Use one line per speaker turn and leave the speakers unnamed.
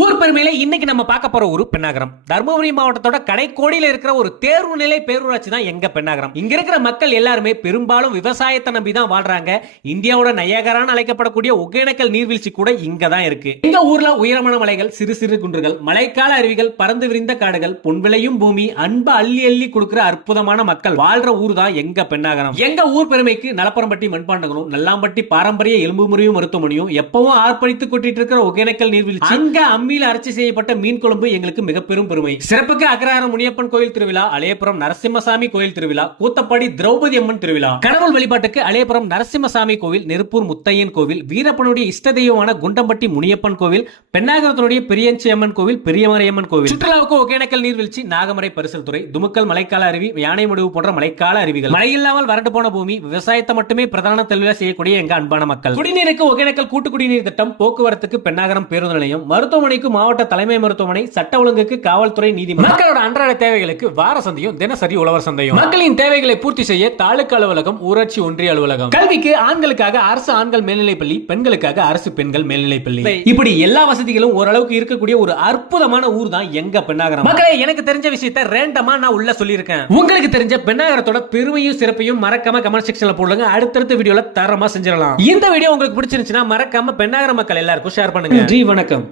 ஊர் பெருமையில இன்னைக்கு நம்ம பார்க்க போற ஒரு பெண்ணாகரம். தருமபுரி மாவட்டத்தோட கடைக்கோடியில இருக்கிற ஒரு தேர்வு நிலை பேரூராட்சி தான் எங்க பெண்ணாகரம். இங்க இருக்கிற மக்கள் எல்லாருமே பெரும்பாலும் விவசாயத்தை நம்பி தான் வாழ்றாங்க. இந்தியாவோட நயகரான அழைக்கப்படக்கூடிய ஒகேனக்கல் நீர்வீழ்ச்சி கூட இங்க தான் இருக்கு. இந்த ஊர்ல உயரமான மலைகள் சிறு சிறு குன்றுகள் மழைக்கால அருவிகள் பறந்து விரிந்த காடுகள் பொன்விளையும் பூமி அன்பு அள்ளி அள்ளி கொடுக்கிற அற்புதமான மக்கள் வாழ்ற ஊர் தான் எங்க பெண்ணாகரம். எங்க ஊர் பெருமைக்கு நலப்பரம்பட்டி மண்பாண்டங்களும் நல்லாம்பட்டி பாரம்பரிய எலும்பு முறையும் மருத்துவமனையும் எப்பவும் ஆர்ப்பரித்து கொட்டிட்டு இருக்கிற ஒகேனக்கல் நீர்வீழ்ச்சி. அங்க அம்மியில் அரைச்சி செய்யப்பட்ட மீன் குழம்பு எங்களுக்கு மிக பெரும் பெருமை. சிறப்புக்கு அக்ரஹாரம் முனியப்பன் கோயில் திருவிழா அலையப்புறம் நரசிம்மசாமி கோயில் திருவிழா கூத்தப்பாடி திரௌபதி அம்மன் திருவிழா. கடவுள் வழிபாட்டுக்கு அலையப்புறம் நரசிம்மசாமி கோவில் நெருப்பூர் முத்தையன் கோவில் வீரப்பனுடைய இஷ்ட தெய்வமான குண்டம்பட்டி முனியப்பன் கோவில் பெண்ணாகரத்தினுடைய பெரியஞ்சி அம்மன் கோவில் பெரியமரையம்மன் கோவில். சுற்றுலாவுக்கு ஒகேனக்கல் நீர்வீழ்ச்சி நாகமரை பரிசல் துறை துமுக்கல் மலைக்கால அருவி யானை முடிவு போன்ற மலைக்கால அருவிகள். மழை இல்லாமல் வறண்டு போன பூமி விவசாயத்தை மட்டுமே பிரதான தொழிலாக செய்யக்கூடிய எங்க அன்பான மக்கள். குடிநீருக்கு ஒகேனக்கல் கூட்டு குடிநீர் திட்டம் போக்குவரத்துக்கு பெண்ணாகரம் பேருந்து நிலையம் மருத்துவமனை மருத்துவமனைக்கு மாவட்ட தலைமை மருத்துவமனை சட்ட ஒழுங்குக்கு காவல்துறை நீதிமன்றம். மக்களோட அன்றாட தேவைகளுக்கு வார சந்தையும் தினசரி உழவர் சந்தையும். மக்களின் தேவைகளை பூர்த்தி செய்ய தாலுக்கா அலுவலகம் ஊராட்சி ஒன்றிய அலுவலகம். கல்விக்கு ஆண்களுக்காக அரசு ஆண்கள் மேல்நிலைப்பள்ளி பெண்களுக்காக அரசு பெண்கள் மேல்நிலைப்பள்ளி இப்படி எல்லா வசதிகளும் ஓரளவுக்கு இருக்கக்கூடிய ஒரு அற்புதமான ஊர் தான் எங்க பெண்ணாகரம். மக்களே எனக்கு தெரிஞ்ச விஷயத்த ரேண்டமா நான் உள்ள சொல்லியிருக்கேன். உங்களுக்கு தெரிஞ்ச பெண்ணாகரத்தோட பெருமையும் சிறப்பையும் மறக்காம கமெண்ட் செக்ஷன்ல போடுங்க. அடுத்தடுத்த வீடியோல தரமா செஞ்சிடலாம். இந்த வீடியோ உங்களுக்கு பிடிச்சிருந்துச்சுன்னா மறக்காம பெண்ணாகர மக்கள் எல்லாருக்கும் ஷேர் பண்ணுங்க. நன்றி வணக்கம்.